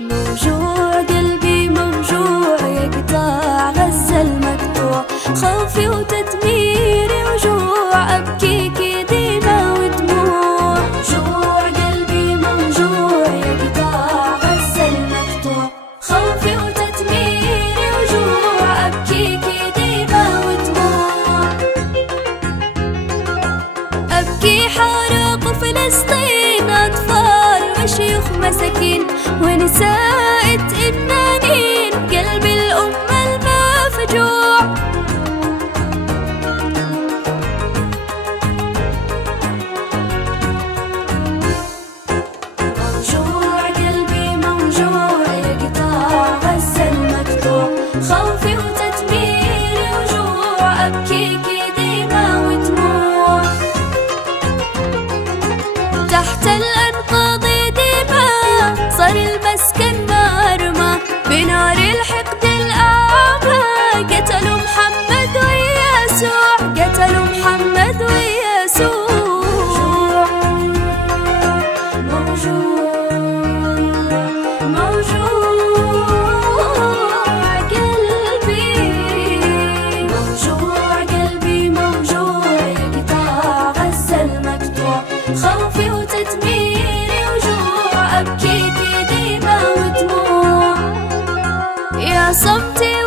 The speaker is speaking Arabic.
موجوع قلبي موجوع يا قطاع غزة المقطوع، خوفي وتدميري وجوع أبكيكي دمى ودموع. موجوع قلبي موجوع يا قطاع غزة المقطوع، خوفي وتدميري وجوع أبكيكي دمى ودموع. أبكي حرق فلسطين أطفال وشيوخ مساكين ونساء تنانين، قلب الأمة المفجوع. موجوع قلبي موجوع يا قطاع غزة المقطوع، خوفي وتدميري وجوع أبكيكي دمى ودموع. تحت الأنقاض دماء صار المسكن مرمى بنار الحقد الأعمى، قتلوا محمد ويسوع، قتلوا محمد ويسوع. موجوع قلبي موجوع قلبي موجوع يا قطاع غزة المقطوع، خوفي وتدميري وجوع أبكيكي دمى ودموع. يا صمتي